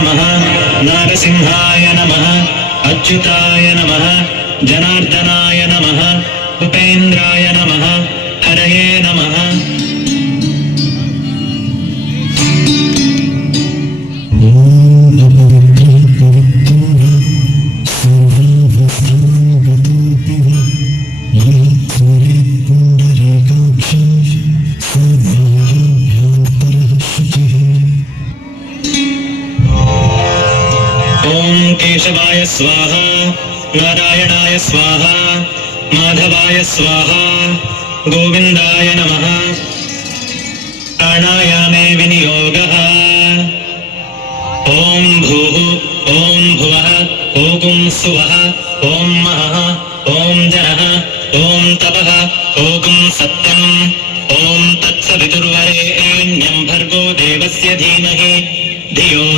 नमः नारसिंहाय नमः अच्युताय नमः जनार्दनाय नमः उपेन्द्राय नमः हरये नमः। केशवाय स्वाहा नारायणाय स्वाहा माधवाय स्वाहा गोविन्दाय नमः। प्राणायामे विनियोगः। ॐ भूः ॐ भुवः ॐ सुवः ॐ महः ॐ जनः ॐ तपः ॐ सत्यम् ॐ तत्सवितुर्वरेण्यं भर्गो देवस्य धीमहि